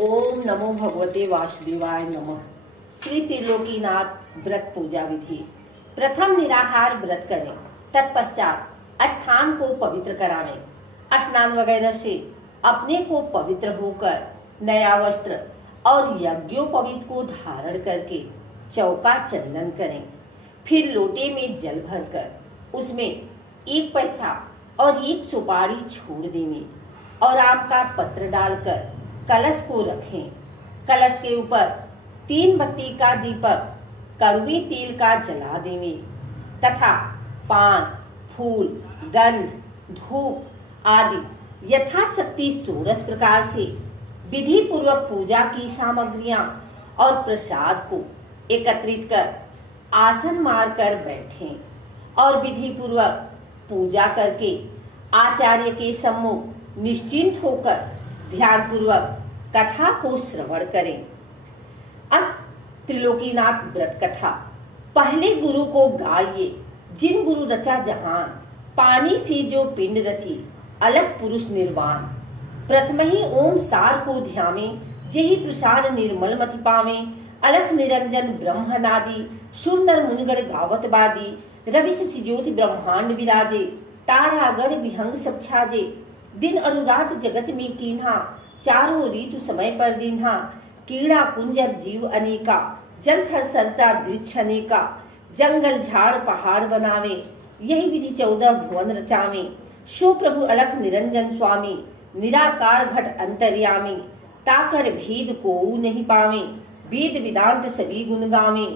ओम नमो भगवते वासुदेवाय नमः। श्री त्रिलोकीनाथ व्रत पूजा विधि। प्रथम निराहार व्रत करें, तत्पश्चात स्थान को पवित्र करावें। स्नान वगैरह से अपने को पवित्र होकर नया वस्त्र और यज्ञोपवीत को धारण करके चौका चंदन करें। फिर लोटे में जल भरकर उसमें 1 पैसा और 1 सुपारी छोड़ देंगे और आम का पत्र डालकर कलश को रखें। कलश के ऊपर 3 बत्ती का दीपक कड़वे तेल का जला देंगे तथा पान, फूल, गंध, धूप आदि यथाशक्ति 16 प्रकार से विधि पूर्वक पूजा की सामग्रियां और प्रसाद को एकत्रित कर आसन मार कर बैठें और विधि पूर्वक पूजा करके आचार्य के सम्मुख निश्चिंत होकर ध्यान पूर्वक कथा को श्रवण करें। अब त्रिलोकीनाथ व्रत कथा। पहले गुरु को गाइए, जिन गुरु रचा जहान, पानी से जो पिंड रची अलग पुरुष निर्वाण। प्रथम ही ओम सार को ध्यावे, जेहि प्रसाद निर्मल मति पावे। अलख निरंजन ब्रह्मनादि, सुंदर मुनिगण गावत बादी। रवि से ज्योति ब्रह्मांड विराजे, तारागण विहंग सब छाजे। दिन और रात जगत में कीन्हा, चारों ऋतु समय पर दीन्हा। कीड़ा कुंजर जीव अनेका, जल थर सरता वृक्ष अनेका। जंगल झाड़ पहाड़ बनावे, यही विधि 14 भुवन रचावे। शो प्रभु अलख निरंजन स्वामी, निराकार घट अंतर्यामी। ताकर भेद को नहीं पावे, वेद वेदांत सभी गुण गावे।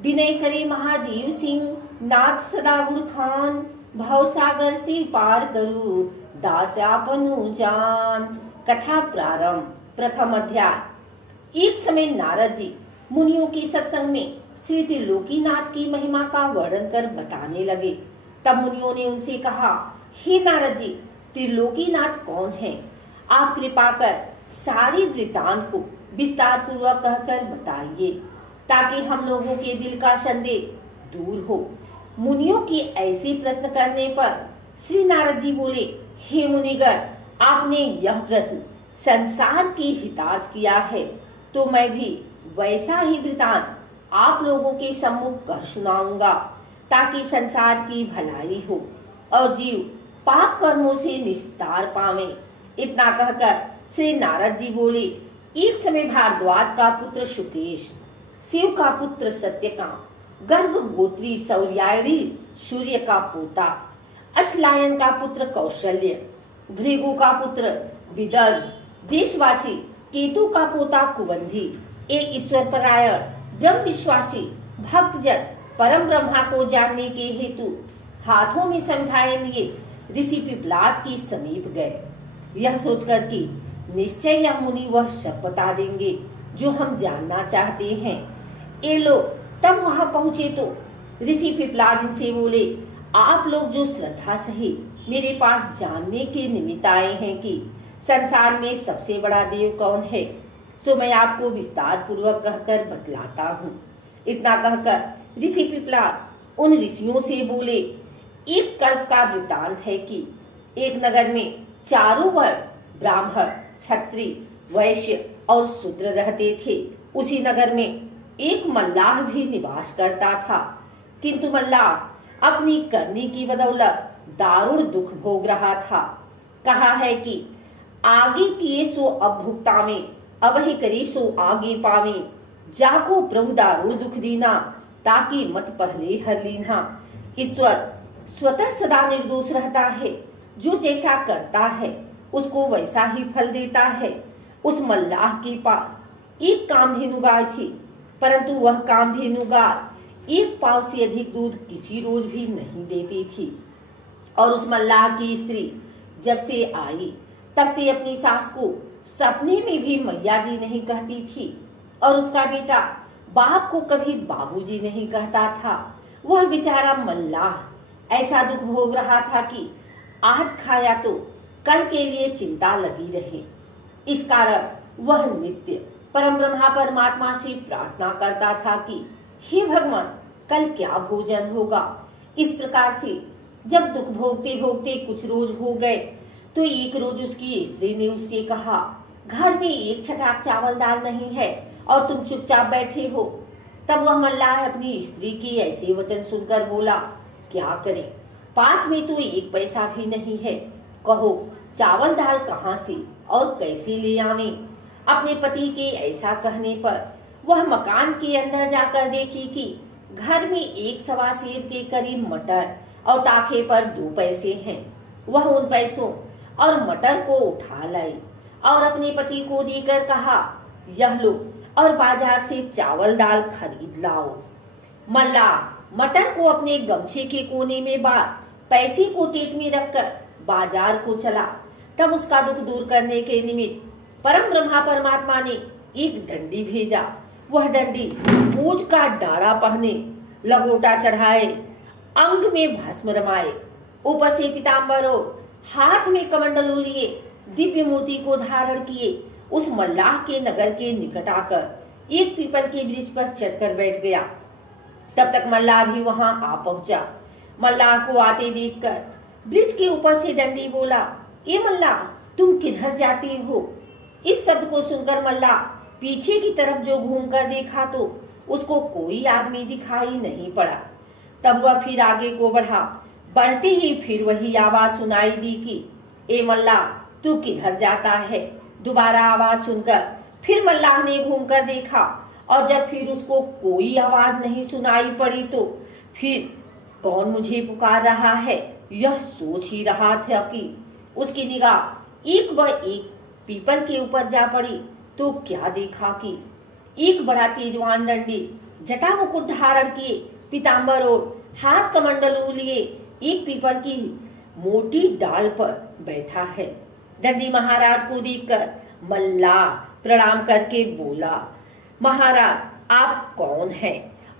विनय करे महादेव सिंह, नाथ सदा गुर खान। भव सागर से पार करू, दास आपनु जान। कथा प्रारंभ। प्रथम अध्याय। एक समय नारद जी मुनियों के सत्संग में श्री त्रिलोकीनाथ की महिमा का वर्णन कर बताने लगे। तब मुनियों ने उनसे कहा, हे नारद जी, त्रिलोकीनाथ कौन है? आप कृपा कर सारी वृत्तांत को विस्तार पूर्वक कहकर बताइए, ताकि हम लोगों के दिल का संदेह दूर हो। मुनियों के ऐसे प्रश्न करने पर श्री नारद जी बोले, हे मुनिगण, आपने यह प्रश्न संसार के हितार्थ किया है, तो मैं भी वैसा ही वृतांत आप लोगों के सम्मुख कह सुनाऊंगा, ताकि संसार की भलाई हो और जीव पाप कर्मों से निस्तार पावे। इतना कहकर श्री नारद जी बोले, एक समय भारद्वाज का पुत्र शुकेश, शिव का पुत्र सत्यकाम, गर्भ गोत्री सौर्यायणी सूर्य का पोता, अश्लायन का पुत्र कौशल्य, भृगु का पुत्र विदर्भ, देशवासी केतु का पोता कुबंधी, एक ईश्वर परायण ब्रह्म विश्वासी भक्तजन परम ब्रह्मा को जानने के हेतु हाथों में समझाए लिए ऋषि पिपलाद के समीप गए। यह सोचकर कि निश्चय यह मुनि वह सब बता देंगे जो हम जानना चाहते हैं। ये लोग तब वहां पहुंचे तो ऋषि पिपलाद इनसे बोले, आप लोग जो श्रद्धा सहित मेरे पास जानने के निमित्त आए हैं कि संसार में सबसे बड़ा देव कौन है, सो मैं आपको विस्तार पूर्वक कहकर बतलाता हूँ। इतना कहकर ऋषि पिपलाद उन ऋषियों से बोले, एक कल्प का वृत्तांत है कि एक नगर में चारों वर्ण ब्राह्मण, क्षत्रिय, वैश्य और शूद्र रहते थे। उसी नगर में एक मल्लाह भी निवास करता था, किंतु मल्लाह अपनी करनी की बदौलत दारुण दुख भोग रहा था। कहा है कि आगे किए सो अब भुगतावे, अवहि करे सो आगे पावे। जाको प्रभु दारुण दुख दीना, ताकि मत पहले हर लीना। ईश्वर स्वतः सदा निर्दोष रहता है, जो जैसा करता है उसको वैसा ही फल देता है। उस मल्लाह के पास एक कामधेनु गाय थी, परंतु वह कामधेनु गाय 1 पाव से अधिक दूध किसी रोज भी नहीं देती थी। और उस मल्लाह की स्त्री जब से आई तब से अपनी सास को सपने में भी मैया जी नहीं कहती थी, और उसका बेटा बाप को कभी बाबूजी नहीं कहता था। वह बेचारा मल्लाह ऐसा दुख भोग रहा था कि आज खाया तो कल के लिए चिंता लगी रहे। इस कारण वह नित्य परम ब्रह्मा परमात्मा से प्रार्थना करता था कि हे भगवान, कल क्या भोजन होगा। इस प्रकार से जब दुख भोगते भोगते कुछ रोज हो गए तो एक रोज उसकी स्त्री ने उससे कहा, घर में एक छटाक चावल दाल नहीं है और तुम चुपचाप बैठे हो। तब वह मल्लाह अपनी स्त्री की ऐसे वचन सुनकर बोला, क्या करें, पास में तो एक पैसा भी नहीं है। कहो चावल दाल कहाँ से और कैसे ले आवे। अपने पति के ऐसा कहने पर वह मकान के अंदर जाकर देखी कि घर में एक सवा सेर के करीब मटर और ताखे पर 2 पैसे हैं। वह उन पैसों और मटर को उठा लाई और अपने पति को देकर कहा, यह लो और बाजार से चावल दाल खरीद लाओ। मल्लाह मटर को अपने गमछे के कोने में बांध पैसे को टेट में रखकर बाजार को चला। तब उसका दुख दूर करने के निमित्त परम ब्रह्मा परमात्मा ने एक डंडी भेजा। वह डंडी मूंछ का डारा पहने, लंगोटा चढ़ाए, अंग में भस्म रमाए, ऊपर से पीताम्बर और हाथ में कमंडलू लिए दिव्य मूर्ति को धारण किए उस मल्लाह के नगर के निकट आकर एक पीपल के वृक्ष पर चढ़कर बैठ गया। तब तक मल्लाह भी वहां आ पहुंचा। मल्लाह को आते देखकर वृक्ष के ऊपर से डंडी बोला, ए मल्लाह, तुम किधर जाते हो। इस शब्द को सुनकर मल्लाह पीछे की तरफ जो घूमकर देखा तो उसको कोई आदमी दिखाई नहीं पड़ा। तब वह फिर आगे को बढ़ा। बढ़ते ही फिर वही आवाज सुनाई दी कि ए मल्लाह, तू किधर जाता है। दोबारा आवाज सुनकर फिर मल्लाह ने घूमकर देखा और जब फिर उसको कोई आवाज नहीं सुनाई पड़ी तो फिर कौन मुझे पुकार रहा है यह सोच ही रहा था कि उसकी निगाह एक व एक पीपल के ऊपर जा पड़ी तो क्या देखा कि एक बड़ा तेजवान डंडी जटा मुकुट धारण किए, पीताम्बर और हाथ कमंडलू लिए एक पीपल की मोटी डाल पर बैठा है। डंडी महाराज को देखकर मल्लाह प्रणाम करके बोला, महाराज आप कौन हैं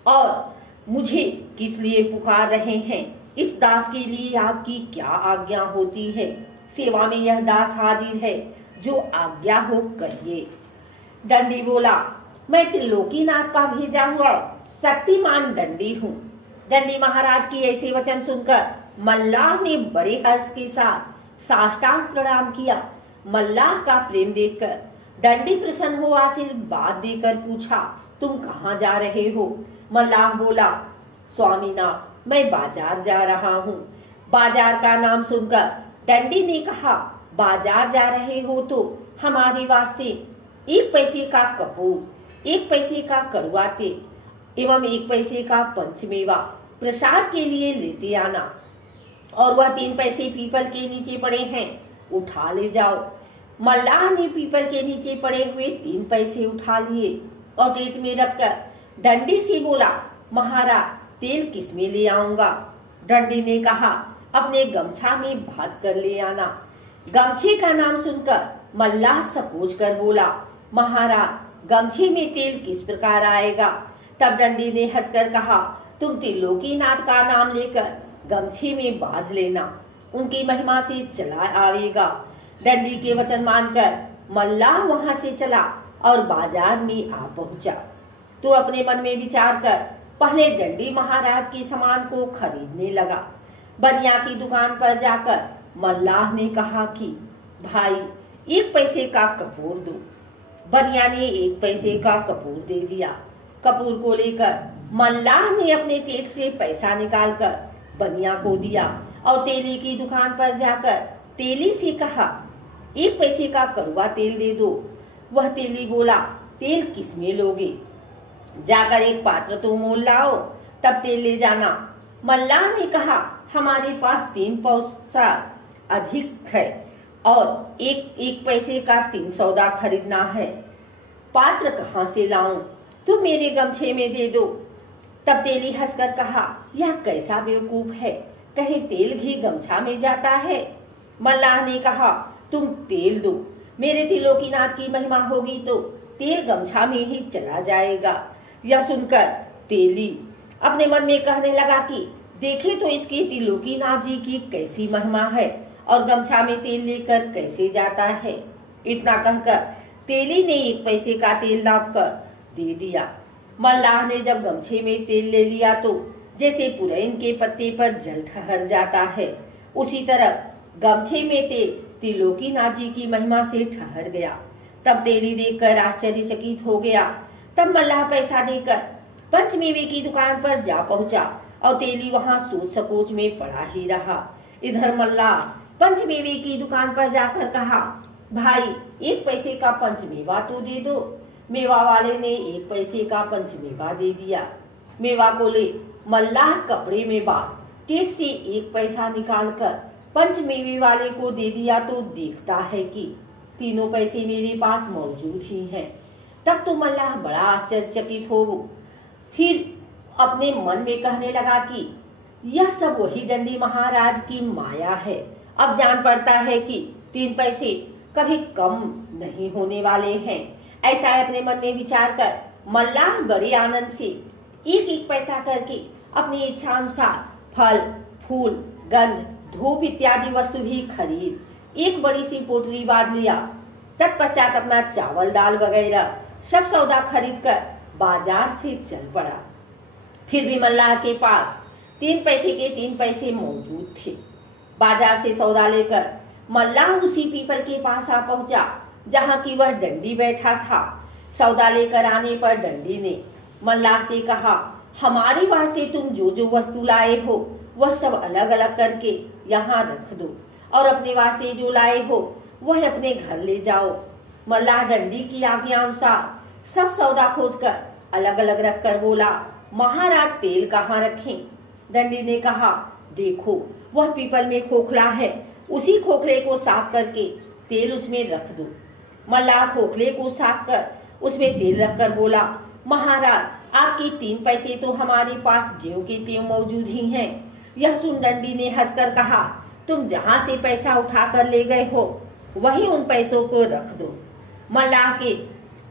और मुझे किस लिए पुकार रहे हैं। इस दास के लिए आपकी क्या आज्ञा होती है। सेवा में यह दास हाजिर है, जो आज्ञा हो कहिए। डंडी बोला, मैं त्रिलोकीनाथ का भेजा हुआ शक्तिमान डंडी हूँ। डंडी महाराज की ऐसे वचन सुनकर मल्लाह ने बड़े हर्ष के साथ साष्टांग प्रणाम किया। मल्लाह का प्रेम देखकर डंडी प्रसन्न हो आशीर्वाद देकर पूछा, तुम कहाँ जा रहे हो। मल्लाह बोला, स्वामीनाथ, मैं बाजार जा रहा हूँ। बाजार का नाम सुनकर डंडी ने कहा, बाजार जा रहे हो तो हमारे वास्ते 1 पैसे का कपूर, 1 पैसे का कड़वा तेल एवं 1 पैसे का पंचमेवा प्रसाद के लिए लेते आना और वह 3 पैसे पीपल के नीचे पड़े हैं, उठा ले जाओ। मल्लाह ने पीपल के नीचे पड़े हुए 3 पैसे उठा लिए और टेट में रखकर डंडी से बोला, महाराज तेल किस में ले आऊंगा। डंडी ने कहा, अपने गमछा में बांध कर ले आना। गमछे का नाम सुनकर मल्लाह सकोच कर बोला, महाराज गमछे में तेल किस प्रकार आएगा। तब डंडी ने हंसकर कहा, तुम त्रिलोकीनाथ का नाम लेकर गमछे में बांध लेना, उनकी महिमा से चला आवेगा। डंडी के वचन मानकर मल्लाह वहां से चला और बाजार में आ पहुंचा। तो अपने मन में विचार कर पहले डंडी महाराज के सामान को खरीदने लगा। बनिया की दुकान पर जाकर मल्लाह ने कहा कि भाई 1 पैसे का कपूर दो। बनिया ने 1 पैसे का कपूर दे दिया। कपूर को लेकर मल्लाह ने अपने टेक से पैसा निकालकर बनिया को दिया और तेली की दुकान पर जाकर तेली से कहा, 1 पैसे का कड़वा तेल दे दो। वह तेली बोला, तेल किस में लोगे, जाकर एक पात्र तो मोल लाओ, तब तेल ले जाना। मल्लाह ने कहा, हमारे पास 3 पैसा अधिक है और एक पैसे का 3 सौदा खरीदना है। पात्र कहाँ से लाऊं, तुम मेरे गमछे में दे दो। तब तेली हंसकर कहा, यह कैसा बेवकूफ है, कहीं तेल घी गमछा में जाता है। मल्लाह ने कहा, तुम तेल दो, मेरे त्रिलोकीनाथ की महिमा होगी तो तेल गमछा में ही चला जाएगा। यह सुनकर तेली अपने मन में कहने लगा कि देखे तो इसकी त्रिलोकीनाथ जी की कैसी महिमा है और गमछा में तेल लेकर कैसे जाता है। इतना कहकर तेली ने 1 पैसे का तेल लाकर दे दिया। मल्लाह ने जब गमछे में तेल ले लिया तो जैसे पुरैन के पत्ते पर जल ठहर जाता है, उसी तरह गमछे में तेल त्रिलोकीनाथ जी की महिमा से ठहर गया। तब तेली देखकर आश्चर्यचकित हो गया। तब मल्लाह पैसा देकर पंचमेवे की दुकान पर जा पहुंचा और तेली वहां सोच सकोच में पड़ा ही रहा। इधर मल्लाह पंचमेवे की दुकान पर जाकर कहा, भाई 1 पैसे का पंचमेवा तो दे दो। मेवा वाले ने 1 पैसे का पंचमेवा दे दिया। मेवा को ले मल्लाह कपड़े में बांध टेट से 1 पैसा निकालकर पंचमेवे वाले को दे दिया तो देखता है कि तीनों पैसे मेरे पास मौजूद ही हैं। तब तो मल्लाह बड़ा आश्चर्यचकित हो फिर अपने मन में कहने लगा कि यह सब वही डंडी महाराज की माया है। अब जान पड़ता है कि 3 पैसे कभी कम नहीं होने वाले हैं। ऐसा अपने मन में विचार कर मल्लाह बड़े आनंद से 1-1 पैसा करके अपनी इच्छा अनुसार फल, फूल, गंध, धूप इत्यादि वस्तु भी खरीद एक बड़ी सी पोटली बांध लिया। तत्पश्चात अपना चावल, दाल वगैरह सब सौदा खरीद कर बाजार से चल पड़ा। फिर भी मल्लाह के पास 3 पैसे के 3 पैसे मौजूद थे। बाजार से सौदा लेकर मल्लाह उसी पीपल के पास आ पहुंचा जहां की वह डंडी बैठा था। सौदा लेकर आने पर डंडी ने मल्लाह से कहा, हमारे वास्ते तुम जो जो वस्तु लाए हो वह सब अलग अलग करके यहाँ रख दो और अपने वास्ते जो लाए हो वह अपने घर ले जाओ। मल्लाह डंडी की आज्ञा अनुसार सब सौदा खोजकर अलग अलग रख कर बोला, महाराज तेल कहाँ रखें? डंडी ने कहा, देखो वह पीपल में खोखला है, उसी खोखले को साफ करके तेल उसमें रख दो। मल्लाह खोखले को साफ कर उसमें तेल रखकर बोला, महाराज आपके 3 पैसे तो हमारे पास ज्यों के त्यों मौजूद ही हैं। यह सुन डंडी ने हंसकर कहा, तुम जहाँ से पैसा उठा कर ले गए हो वहीं उन पैसों को रख दो। मल्लाह के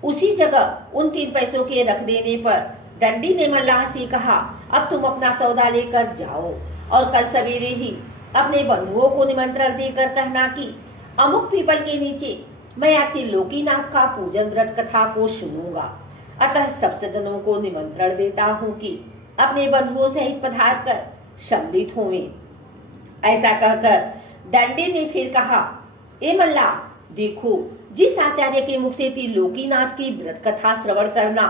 उसी जगह उन 3 पैसों के रख देने पर डंडी ने मल्लाह से कहा, अब तुम अपना सौदा लेकर जाओ और कल सवेरे ही अपने बंधुओं को निमंत्रण देकर कहना कि अमुक पीपल के नीचे मैं त्रिलोकीनाथ का पूजन व्रत कथा को सुनूंगा। अतः सब सज्जनों को निमंत्रण देता हूँ कि अपने बंधुओं सहित पधार कर सम्मिलित होवें। ऐसा कहकर डंडी ने फिर कहा, ए मल्लाह, देखो जिस आचार्य के मुख से त्रिलोकीनाथ की व्रत कथा श्रवण करना,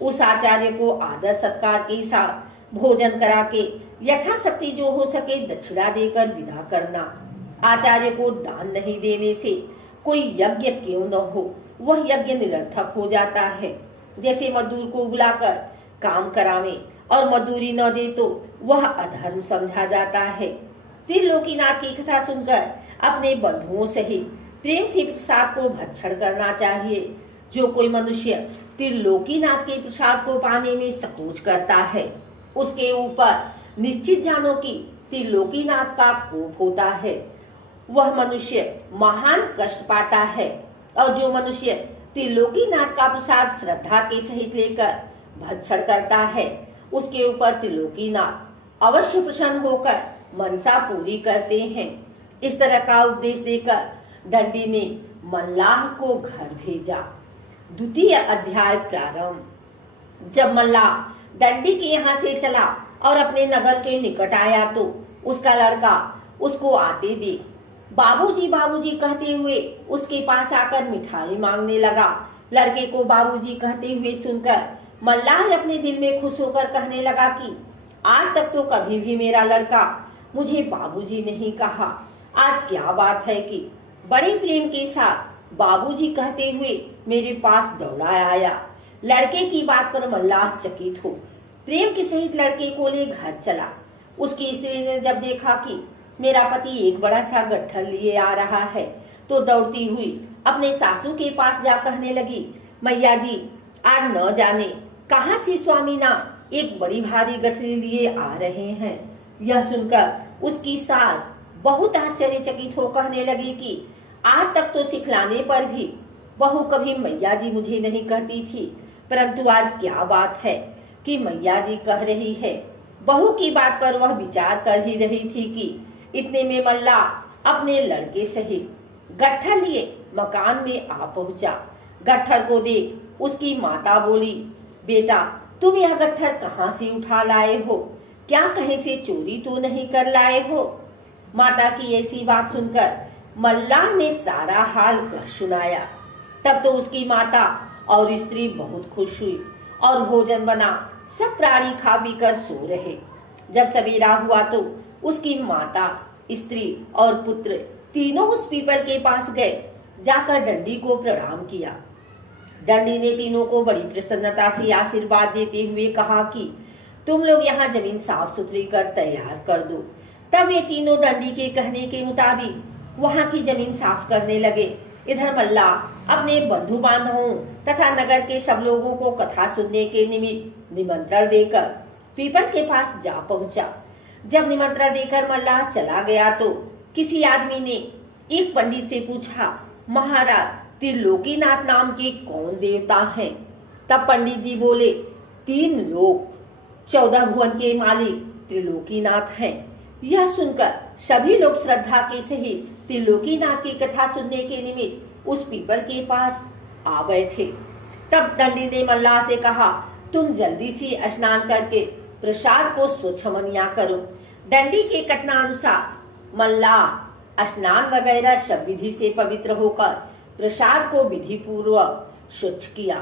उस आचार्य को आदर सत्कार के साथ भोजन करा के यथाशक्ति जो हो सके दक्षिणा देकर विदा करना। आचार्य को दान नहीं देने से कोई यज्ञ क्यों न हो, वह यज्ञ निरर्थक हो जाता है। जैसे मजदूर को बुलाकर काम करावे और मजदूरी न दे तो वह अधर्म समझा जाता है। त्रिलोकीनाथ की कथा सुनकर अपने बंधुओं सहित प्रेम से प्रसाद को भक्षण करना चाहिए। जो कोई मनुष्य त्रिलोकीनाथ के प्रसाद को पाने में संकोच करता है, उसके ऊपर निश्चित जानो कि त्रिलोकीनाथ का कोप होता है। वह मनुष्य महान कष्ट पाता है और जो मनुष्य त्रिलोकीनाथ का प्रसाद श्रद्धा के सहित लेकर भक्षण करता है, उसके ऊपर त्रिलोकीनाथ अवश्य प्रसन्न होकर मनसा पूरी करते हैं। इस तरह का उपदेश देकर डंडी ने मल्लाह को घर भेजा। 2 अध्याय प्रारंभ। जब मल्लाह डंडी के यहाँ से चला और अपने नगर के निकट आया तो उसका लड़का उसको आते देख बाबूजी बाबूजी कहते हुए उसके पास आकर मिठाई मांगने लगा। लड़के को बाबूजी कहते हुए सुनकर मल्लाह अपने दिल में खुश होकर कहने लगा कि आज तक तो कभी भी मेरा लड़का मुझे बाबूजी नहीं कहा। आज क्या बात है कि बड़े प्रेम के साथ बाबूजी कहते हुए मेरे पास दौड़ा आया। लड़के की बात पर मल्लाह चकित हो प्रेम के सहित लड़के को ले घर चला। उसकी स्त्री ने जब देखा कि मेरा पति एक बड़ा सा गट्ठर लिए आ रहा है तो दौड़ती हुई अपने सासू के पास जा कहने लगी, मैया जी आज न जाने कहां से स्वामी ना एक बड़ी भारी गठरी लिए आ रहे हैं। यह सुनकर उसकी सास बहुत आश्चर्यचकित हो कहने लगी कि आज तक तो सिखलाने पर भी बहू कभी मैया जी मुझे नहीं कहती थी, परंतु आज क्या बात है कि मैया जी कह रही है। बहू की बात पर वह विचार कर ही रही थी कि इतने में मल्लाह अपने लड़के सहित गट्ठर लिए मकान में आ पहुंचा। गट्ठर को देख उसकी माता बोली, बेटा तुम यह गट्ठर कहाँ से उठा लाए हो? क्या कहीं से चोरी तो नहीं कर लाए हो? माता की ऐसी बात सुनकर मल्लाह ने सारा हाल कह सुनाया। तब तो उसकी माता और स्त्री बहुत खुश हुई और भोजन बना, सब प्राणी खा पी कर सो रहे। जब सवेरा हुआ तो उसकी माता, स्त्री और पुत्र तीनों उस पीपल के पास गए, जाकर डंडी को प्रणाम किया। डंडी ने तीनों को बड़ी प्रसन्नता से आशीर्वाद देते हुए कहा कि तुम लोग यहाँ जमीन साफ सुथरी कर तैयार कर दो। तब ये तीनों डंडी के कहने के मुताबिक वहाँ की जमीन साफ करने लगे। इधर मल्ला अपने बंधु बांधवों तथा नगर के सब लोगों को कथा सुनने के निमित्त निमंत्रण देकर पीपल के पास जा पहुंचा। जब निमंत्रण देकर मल्ला चला गया तो किसी आदमी ने एक पंडित से पूछा, महाराज त्रिलोकीनाथ नाम के कौन देवता हैं? तब पंडित जी बोले, 3 लोक 14 भुवन के मालिक त्रिलोकीनाथ हैं। यह सुनकर सभी लोग श्रद्धा के सहित त्रिलोकीनाथ की कथा सुनने के निमित्त उस पीपल के पास आ बैठे। तब डंडी ने मल्लाह से कहा, तुम जल्दी से स्नान करके प्रसाद को स्वच्छ मनिया करो। डंडी के कथनानुसार मल्लाह स्नान वगैरह सब विधि से पवित्र होकर प्रसाद को विधि पूर्वक स्वच्छ किया।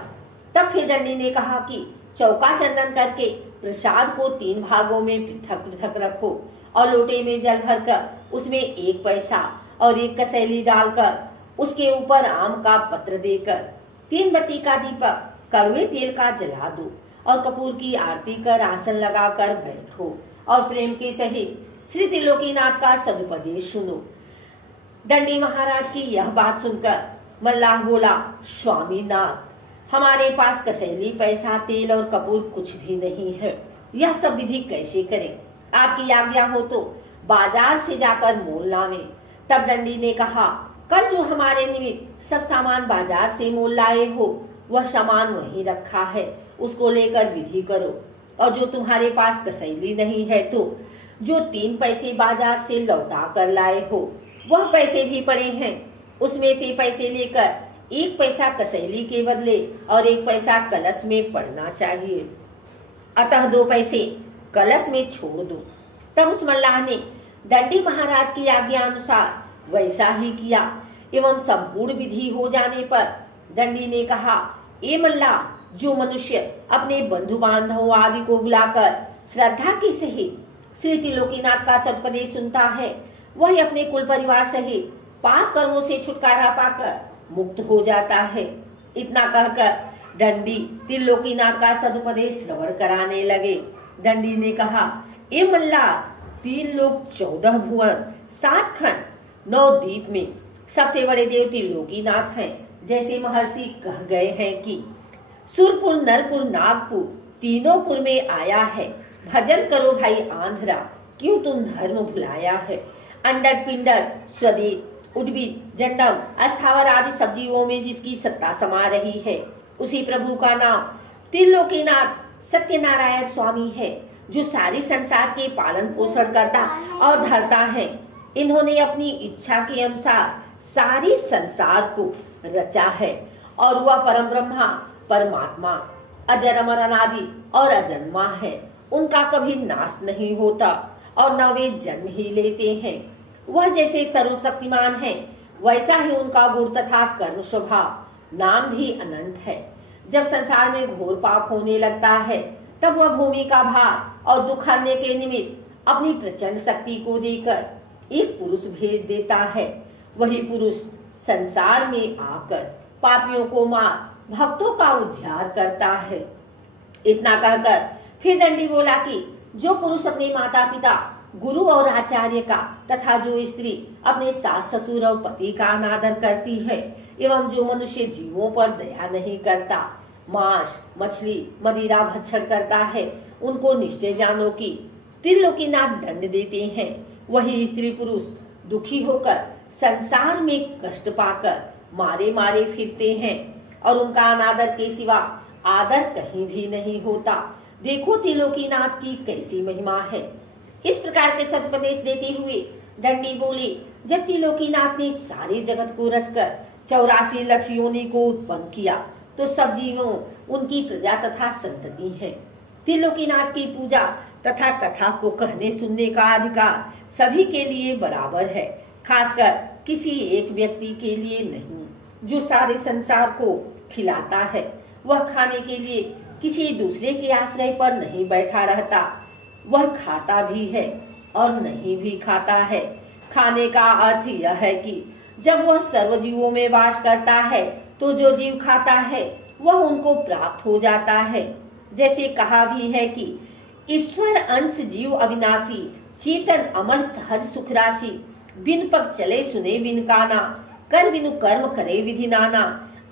तब फिर डंडी ने कहा कि चौका चंदन करके प्रसाद को 3 भागों में पृथक पृथक रखो और लोटे में जल भरकर उसमें 1 पैसा और 1 कसैली डालकर उसके ऊपर आम का पत्र देकर 3 बत्ती का दीपक कड़वे तेल का जला दो और कपूर की आरती कर आसन लगाकर बैठो और प्रेम के सहित श्री त्रिलोकीनाथ का सदुपदेश सुनो। डंडी महाराज की यह बात सुनकर मल्लाह बोला, स्वामीनाथ हमारे पास कसैली पैसा तेल और कपूर कुछ भी नहीं है, यह सब विधि कैसे करें? आपकी आज्ञा हो तो बाजार से जाकर मोल लावे। तब डंडी ने कहा, कल जो हमारे निमित्त सब सामान बाजार से मोल लाए हो वह सामान वहीं रखा है, उसको लेकर विधि करो। और जो तुम्हारे पास कसैली नहीं है तो जो 3 पैसे बाजार से लौटा कर लाए हो वह पैसे भी पड़े हैं, उसमें से पैसे लेकर 1 पैसा कसैली के बदले और 1 पैसा कलश में पड़ना चाहिए, अतः 2 पैसे कलश में छोड़ दो। तब उस मल्लाह ने डंडी महाराज की आज्ञा अनुसार वैसा ही किया एवं संपूर्ण विधि हो जाने पर डंडी ने कहा, ए मल्लाह, जो मनुष्य अपने बंधु बांधवों आदि को बुलाकर श्रद्धा के सहित श्री त्रिलोकीनाथ का सदुपदेश सुनता है वह अपने कुल परिवार सहित पाप कर्मों से छुटकारा पाकर मुक्त हो जाता है। इतना कहकर डंडी त्रिलोकीनाथ का सदुपदेश श्रवण कराने लगे। डंडी ने कहा, ए मल्लाह, 3 लोक 14 भुवन 7 खंड 9 द्वीप में सबसे बड़े देव त्रिलोकीनाथ हैं। जैसे महर्षि कह गए हैं कि सुरपुर, नरपुर, नागपुर तीनों पुर में आया है, भजन करो भाई आंध्रा, क्यों तुम धर्म भुलाया है। अंडर पिंडर स्वदेश उडबी जंडम अस्थावर आदि सब जीवों में जिसकी सत्ता समा रही है उसी प्रभु का नाम त्रिलोकीनाथ सत्यनारायण स्वामी है, जो सारे संसार के पालन पोषण करता और धरता है। इन्होंने अपनी इच्छा के अनुसार सारी संसार को रचा है और वह परम ब्रह्मा परमात्मा अजर अमर अनादि और अजन्मा है। उनका कभी नाश नहीं होता और न वे जन्म ही लेते हैं। वह जैसे सर्वशक्तिमान है वैसा ही उनका गुण तथा कर्म स्वभाव नाम भी अनंत है। जब संसार में घोर पाप होने लगता है तब वह भूमि का भार और दुख हरने के निमित्त अपनी प्रचंड शक्ति को देकर एक पुरुष भेज देता है। वही पुरुष संसार में आकर पापियों को मार भक्तों का उद्धार करता है। इतना कहकर फिर डंडी बोला कि जो पुरुष अपने माता पिता, गुरु और आचार्य का तथा जो स्त्री अपने सास ससुर और पति का अनादर करती है एवं जो मनुष्य जीवों पर दया नहीं करता, मांस मछली मदिरा भक्षण करता है, उनको निश्चय जानो कि त्रिलोकीनाथ दंड देते हैं। वही स्त्री पुरुष दुखी होकर संसार में कष्ट पाकर मारे मारे फिरते हैं और उनका अनादर के सिवा आदर कहीं भी नहीं होता। देखो त्रिलोकीनाथ की कैसी महिमा है। इस प्रकार के सदुपदेश देते हुए डंडी बोले, जब त्रिलोकीनाथ ने सारे जगत को रचकर 84 लाख योनि को उत्पन्न किया तो सब जीवों उनकी प्रजा तथा संतति है। त्रिलोकीनाथ की पूजा तथा कथा को कहने सुनने का अधिकार सभी के लिए बराबर है, खासकर किसी एक व्यक्ति के लिए नहीं। जो सारे संसार को खिलाता है, वह खाने के लिए किसी दूसरे के आश्रय पर नहीं बैठा रहता। वह खाता भी है और नहीं भी खाता है। खाने का अर्थ यह है कि जब वह सर्व जीवों में वास करता है तो जो जीव खाता है वह उनको प्राप्त हो जाता है। जैसे कहा भी है कि ईश्वर अंश जीव अविनाशी, चेतन अमर सहज सुख राशि, बिन पग चले सुने बिन काना, कर बिनु कर्म करे विधि नाना,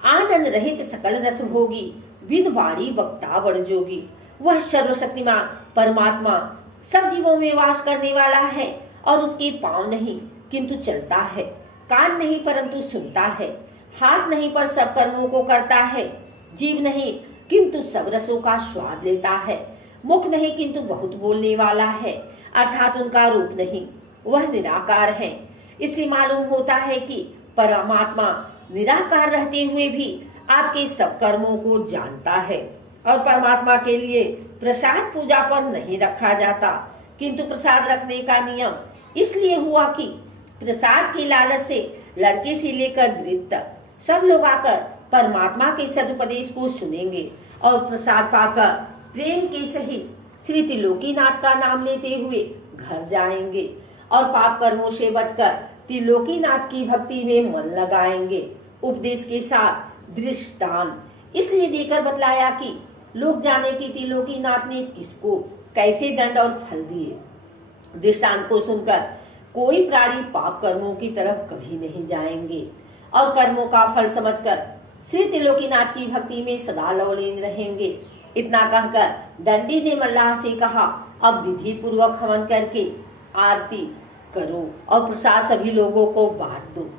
आनंद रहित सकल रस भोगी, बिन वाणी वक्ता बड़ जोगी। वह सर्वशक्तिमान परमात्मा सब जीवों में वास करने वाला है और उसके पांव नहीं किंतु चलता है, कान नहीं परंतु सुनता है, हाथ नहीं पर सब कर्मों को करता है, जीव नहीं किंतु सब रसों का स्वाद लेता है, मुख नहीं किंतु बहुत बोलने वाला है, अर्थात उनका रूप नहीं, वह निराकार है। इससे मालूम होता है कि परमात्मा निराकार रहते हुए भी आपके सब कर्मों को जानता है। और परमात्मा के लिए प्रसाद पूजा पर नहीं रखा जाता, किंतु प्रसाद रखने का नियम इसलिए हुआ कि प्रसाद के लालच से लड़के से लेकर वृद्ध तक सब लोग आकर परमात्मा के सदुपदेश को सुनेंगे और प्रसाद पाकर प्रेम के सहित श्री त्रिलोकीनाथ का नाम लेते हुए घर जाएंगे और पाप कर्मों से बचकर त्रिलोकीनाथ की भक्ति में मन लगाएंगे। उपदेश के साथ दृष्टांत इसलिए देकर बतलाया कि लोग जाने कि त्रिलोकीनाथ ने किसको कैसे दंड और फल दिए। दृष्टांत को सुनकर कोई प्राणी पाप कर्मों की तरफ कभी नहीं जाएंगे और कर्मों का फल समझकर श्री त्रिलोकीनाथ की भक्ति में सदा लवलीन रहेंगे। इतना कहकर दंडी ने मल्लाह से कहा, अब विधि पूर्वक हवन करके आरती करो और प्रसाद सभी लोगों को बांट दो।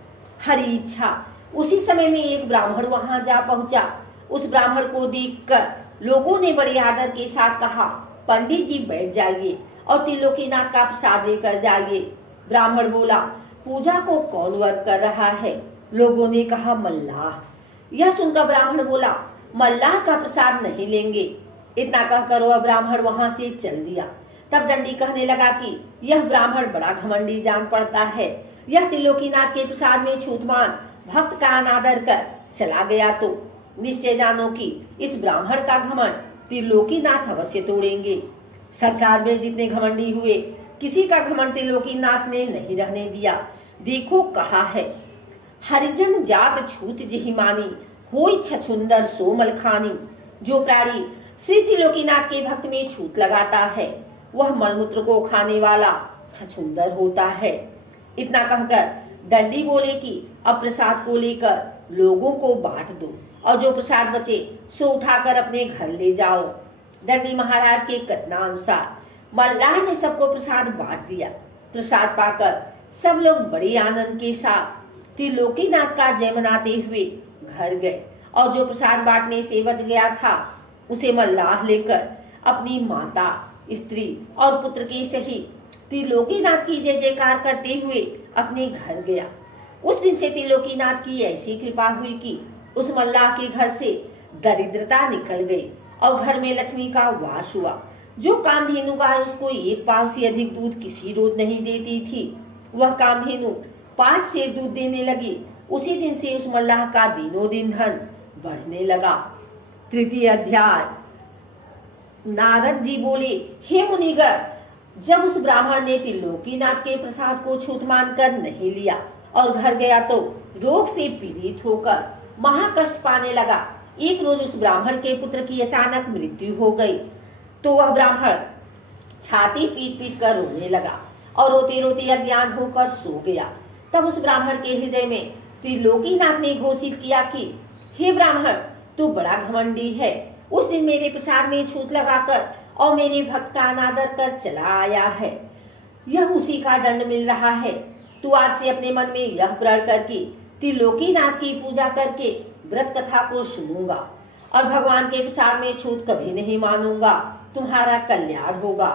हरी इच्छा। उसी समय में एक ब्राह्मण वहां जा पहुंचा। उस ब्राह्मण को देखकर लोगों ने बड़े आदर के साथ कहा, पंडित जी बैठ जाइए और त्रिलोकीनाथ का प्रसाद लेकर जाइए। ब्राह्मण बोला, पूजा को कौन वर्ग कर रहा है? लोगों ने कहा, मल्लाह। यह सुनकर ब्राह्मण बोला, मल्लाह का प्रसाद नहीं लेंगे। इतना कहकर वह ब्राह्मण वहां से चल दिया। तब दंडी कहने लगा कि यह ब्राह्मण बड़ा घमंडी जान पड़ता है। यह त्रिलोकीनाथ के प्रसाद में छूतमान भक्त का अनादर कर चला गया तो निश्चय जानो कि इस ब्राह्मण का घमंड त्रिलोकीनाथ अवश्य तोड़ेंगे। संसार में जितने घमंडी हुए किसी का घमंड त्रिलोकीनाथ ने नहीं रहने दिया। देखो कहा है, हरिजन जात छूत जिहि मानी, होई छछुंदर सोमल खानी। जो प्राणी श्री त्रिलोकीनाथ के भक्त में छूत लगाता है वह मलमूत्र को खाने वाला छछुंदर होता है। इतना कहकर दंडी बोले कि अब प्रसाद को लेकर लोगों को बांट दो और जो प्रसाद बचे सो उठाकर अपने घर ले जाओ। दंडी महाराज के कथनानुसार मल्लाह ने सबको प्रसाद बांट दिया। प्रसाद पाकर सब लोग बड़े आनंद के साथ त्रिलोकीनाथ का जय मनाते हुए घर गए और जो प्रसाद बांटने से बच गया था उसे मल्लाह लेकर अपनी माता, स्त्री और पुत्र के सहित त्रिलोकीनाथ की जय जयकार करते हुए अपने घर गया। उस दिन से त्रिलोकीनाथ की ऐसी कृपा हुई कि उस मल्लाह के घर से दरिद्रता निकल गई और घर में लक्ष्मी का वास हुआ। जो कामधेनु गाय उसको एक पाव से अधिक दूध किसी रोज नहीं देती थी, वह कामधेनु 5 सेर दूध देने लगी। उसी दिन से उस मल्लाह का दिनों दिन धन बढ़ने लगा। तृतीय अध्याय। नारद जी बोले, हे मुनिगण, जब उस ब्राह्मण ने त्रिलोकीनाथ के प्रसाद को छूत मानकर नहीं लिया और घर गया तो रोग से पीड़ित होकर महाकष्ट पाने लगा। एक रोज उस ब्राह्मण के पुत्र की अचानक मृत्यु हो गई तो वह ब्राह्मण छाती पीट पीट कर रोने लगा और रोते रोते अज्ञान होकर सो गया। तब उस ब्राह्मण के हृदय में त्रिलोकीनाथ ने घोषित किया कि हे ब्राह्मण, तू बड़ा घमंडी है। उस दिन मेरे प्रसाद में छूत लगाकर और मेरे भक्त का अनादर कर चला आया है। यह उसी का दंड मिल रहा है। तू आज से अपने मन में यह प्रण कर कि त्रिलोकीनाथ की पूजा करके व्रत कथा को सुनूंगा और भगवान के प्रसाद में छूत कभी नहीं मानूंगा। तुम्हारा कल्याण होगा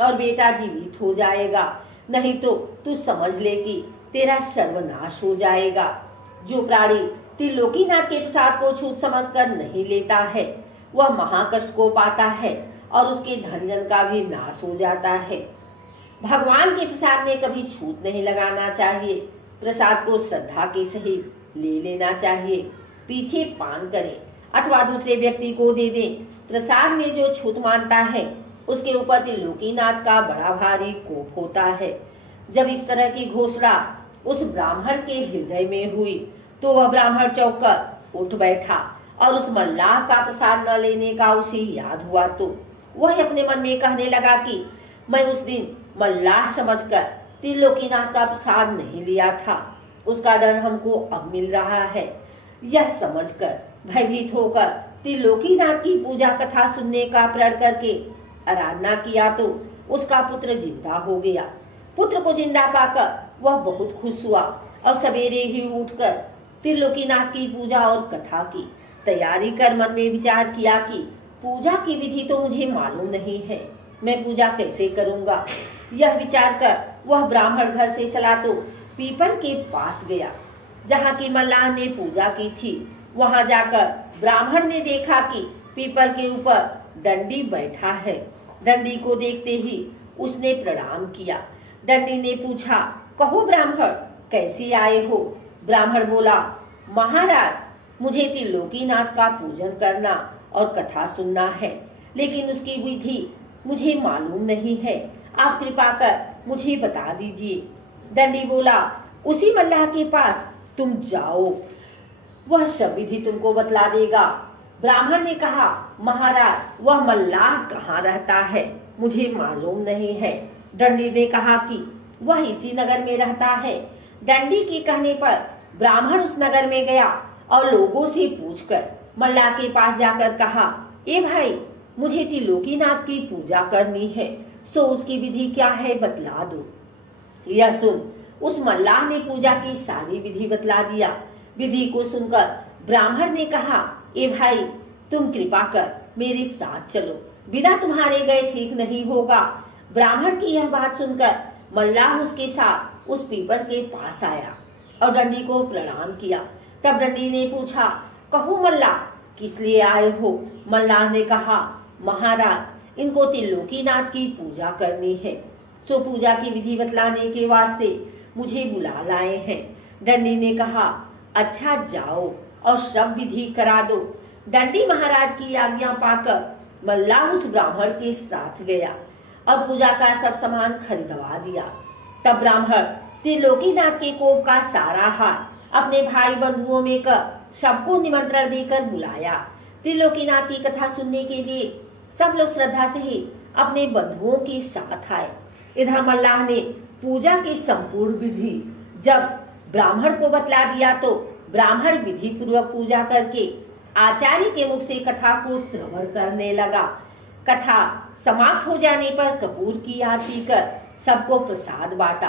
और बेटा जीवित हो जाएगा, नहीं तो तू समझ ले कि तेरा सर्वनाश हो जाएगा। जो प्राणी त्रिलोकीनाथ के प्रसाद को छूत समझकर नहीं लेता है वह महाकष्ट को पाता है और उसके धन जन का भी नाश हो जाता है। भगवान के प्रसाद में कभी छूत नहीं लगाना चाहिए। प्रसाद को श्रद्धा के सहित ले लेना चाहिए, पीछे पान करें अथवा दूसरे व्यक्ति को दे दें। प्रसाद में जो छूत मानता है उसके ऊपर त्रिलोकीनाथ का बड़ा भारी कोप होता है। जब इस तरह की घोषणा उस ब्राह्मण के हृदय में हुई तो वह ब्राह्मण चौंक कर उठ बैठा और उस मल्लाह का प्रसाद न लेने का उसे याद हुआ तो वह अपने मन में कहने लगा कि मैं उस दिन मल्लाह समझकर त्रिलोकीनाथ का प्रसाद नहीं लिया था, उसका दंड हमको अब मिल रहा है। यह समझकर भयभीत होकर त्रिलोकीनाथ की पूजा कथा सुनने का प्रण करके आराधना किया तो उसका पुत्र जिंदा हो गया। पुत्र को जिंदा पाकर वह बहुत खुश हुआ और सवेरे ही उठकर त्रिलोकीनाथ की पूजा और कथा की तैयारी कर मन में विचार किया कि पूजा की विधि तो मुझे मालूम नहीं है, मैं पूजा कैसे करूंगा। यह विचार कर वह ब्राह्मण घर से चला तो पीपल के पास गया जहाँ की मल्लाह ने पूजा की थी। वहां जाकर ब्राह्मण ने देखा कि पीपल के ऊपर दंडी बैठा है। दंडी को देखते ही उसने प्रणाम किया। दंडी ने पूछा, कहो ब्राह्मण, कैसे आए हो? ब्राह्मण बोला, महाराज, मुझे त्रिलोकीनाथ का पूजन करना और कथा सुनना है, लेकिन उसकी विधि मुझे मालूम नहीं है, आप कृपा कर मुझे बता दीजिए। दंडी बोला, उसी मल्लाह के पास तुम जाओ, वह सब विधि तुमको बतला देगा। ब्राह्मण ने कहा, महाराज, वह मल्लाह कहाँ रहता है, मुझे मालूम नहीं है। दंडी ने कहा कि वह इसी नगर में रहता है। दंडी के कहने पर ब्राह्मण उस नगर में गया और लोगों से पूछकर मल्लाह के पास जाकर कहा, ए भाई, मुझे त्रिलोकीनाथ की पूजा करनी है, सो उसकी विधि क्या है बतला दो। यह सुन उस मल्लाह ने पूजा की सारी विधि बतला दिया। विधि को सुनकर ब्राह्मण ने कहा, ए भाई, तुम कृपा कर मेरे साथ चलो, बिना तुम्हारे गए ठीक नहीं होगा। ब्राह्मण की यह बात सुनकर मल्लाह उसके साथ उस पीपल के पास आया और दंडी को प्रणाम किया। तब दंडी ने पूछा, कहो मल्लाह, किस लिए आए हो? मल्लाह ने कहा, महाराज, इनको त्रिलोकीनाथ की पूजा करनी है, सो पूजा की विधि बतलाने के वास्ते मुझे बुला लाए हैं। दंडी ने कहा, अच्छा, जाओ और सब विधि करा दो। दंडी महाराज की आज्ञा पाकर मल्लाह उस ब्राह्मण के साथ गया और पूजा का सब सामान खरीदवा दिया। तब ब्राह्मण त्रिलोकीनाथ के कोप का सारा हार अपने भाई बंधुओं में कर सबको निमंत्रण देकर बुलाया। त्रिलोकीनाथ की कथा सुनने के लिए सब लोग श्रद्धा से ही अपने बंधुओं के साथ आए। इधर मल्लाह ने पूजा की संपूर्ण विधि जब ब्राह्मण को बतला दिया तो ब्राह्मण विधि पूर्वक पूजा करके आचार्य के मुख से कथा को श्रवण करने लगा। कथा समाप्त हो जाने पर कपूर की आरती कर सबको प्रसाद बांटा।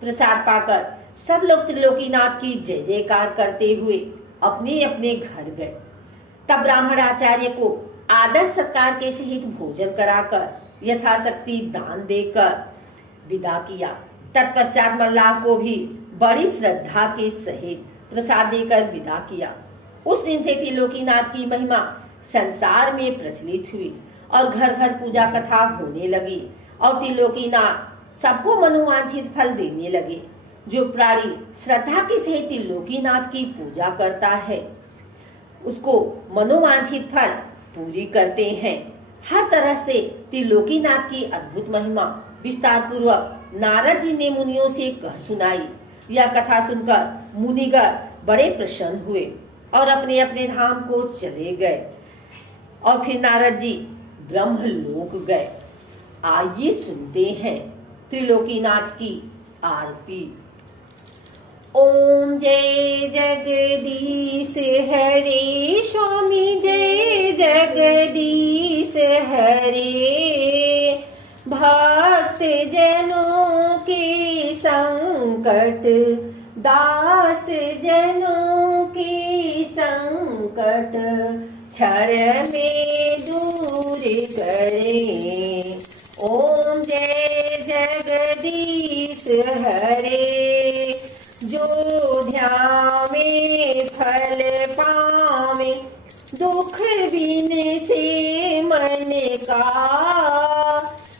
प्रसाद पाकर सब लोग त्रिलोकीनाथ की जय जयकार करते हुए अपने अपने घर गए। तब ब्राह्मण आचार्य को आदर सत्कार के सहित भोजन कराकर यथाशक्ति दान देकर विदा किया। तत्पश्चात मल्लाह को भी बड़ी श्रद्धा के सहित प्रसाद देकर विदा किया। उस दिन से त्रिलोकीनाथ की महिमा संसार में प्रचलित हुई और घर घर पूजा कथा होने लगी और त्रिलोकीनाथ सबको मनोवांछित फल देने लगे। जो प्राणी श्रद्धा के सहित त्रिलोकीनाथ की पूजा करता है उसको मनोवांछित फल पूरी करते हैं। हर तरह से त्रिलोकीनाथ की अद्भुत महिमा विस्तार पूर्वक नारद जी ने मुनियों से कह सुनाई। यह कथा सुनकर मुनिगण बड़े प्रसन्न हुए और अपने अपने धाम को चले गए और फिर नारद जी ब्रह्मलोक गए। आइए सुनते हैं त्रिलोकीनाथ की आरती। ओम जय जगदीश हरे, स्वामी जय जगदीश हरे। भक्त जनों के संकट, दास जनों के संकट, क्षण में दूर करे। ओम जय जगदीश हरे। जो ध्यावे फल पावे, दुख बिन से मन का,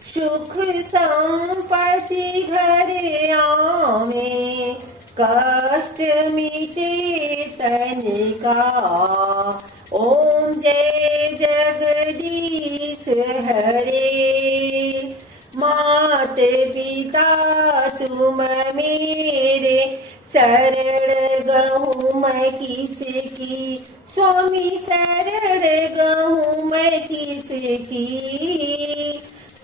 सुख संपत्ति घर आवे, कष्ट मिटे धन का। ओम जय जगदीश हरे। मात पिता तुम मेरे, शरण गहूँ मैं किसकी। स्वामी शरण गहूँ मैं किसकी।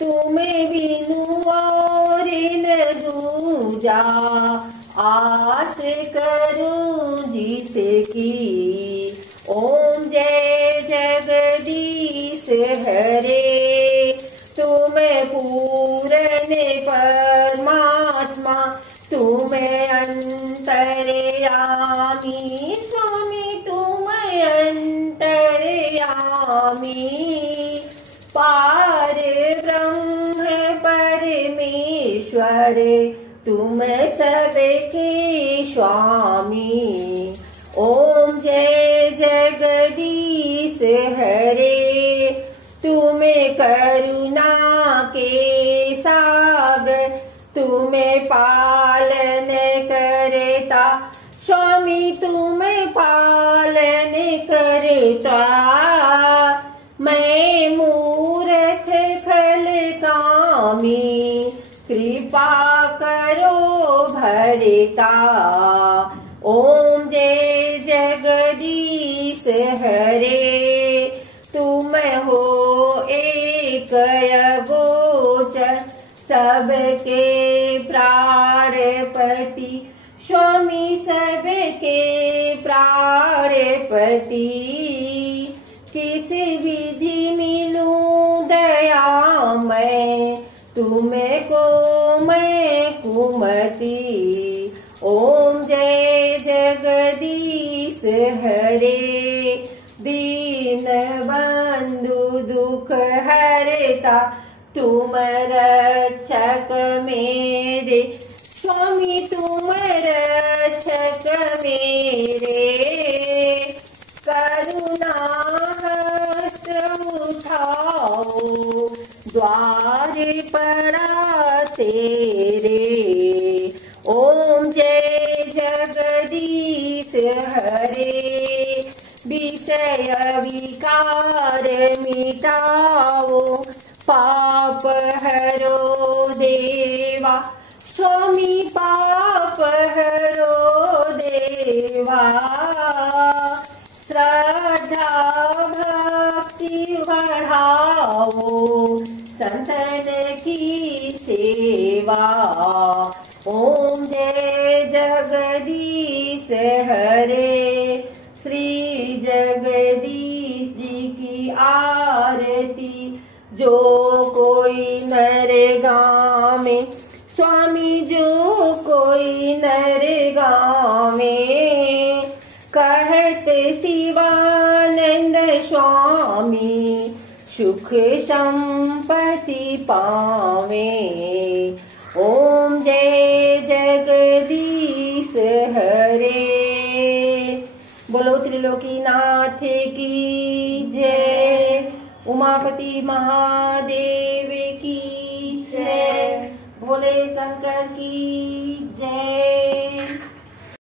तुम्हें बिनु और न दूजा, आस करूं जिसकी। ओम जय जगदीश हरे। तुम्हें पूर्ण परमात्मा, तुम्हें अंतर्यामी। स्वामी तुम्हें अंतर्यामी। पार ब्रह्म परमेश्वर, तुम सबके स्वामी। ओम जय जगदीश हरे। तुम्हें करुणा के सागर, तुम्हें पालन करता। स्वामी तुम्हें पालन करता। मैं मूर्ख खल कामी, कृपा करो भरता। ओम जय जगदीश हरे। तुम हो एक अगोचर, सबके प्राणपति। स्वामी सबके प्राणपति। किस विधि मिलूं दया मैं, तुमको मैं कुमति। ओम जय जगदीश हरे। दीन बंधु दुख हरता, तुम रक्षक मेरे। स्वामी तुम रक्षक मेरे। करुणा हस्त उठाओ, द्वार पड़ा तेरे। ओम जय जगदीश हरे। विषय विकार मिटाओ, पाप हरो देवा। स्वामी पाप हरो देवा। श्रद्धा भक्ति बढ़ाओ, संतन की सेवा। ओम जय जगदीश हरे। श्री जगदीश जी की आरती, जो कोई नर गावे। स्वामी जो कोई नर गावे, कहत शिवानंद स्वामी। सुख संपत्ति पावे। ओम जय जगदीश हरे। बोलो त्रिलोकीनाथ की जय। उमापति महादेव की जय। भोले शंकर की जय।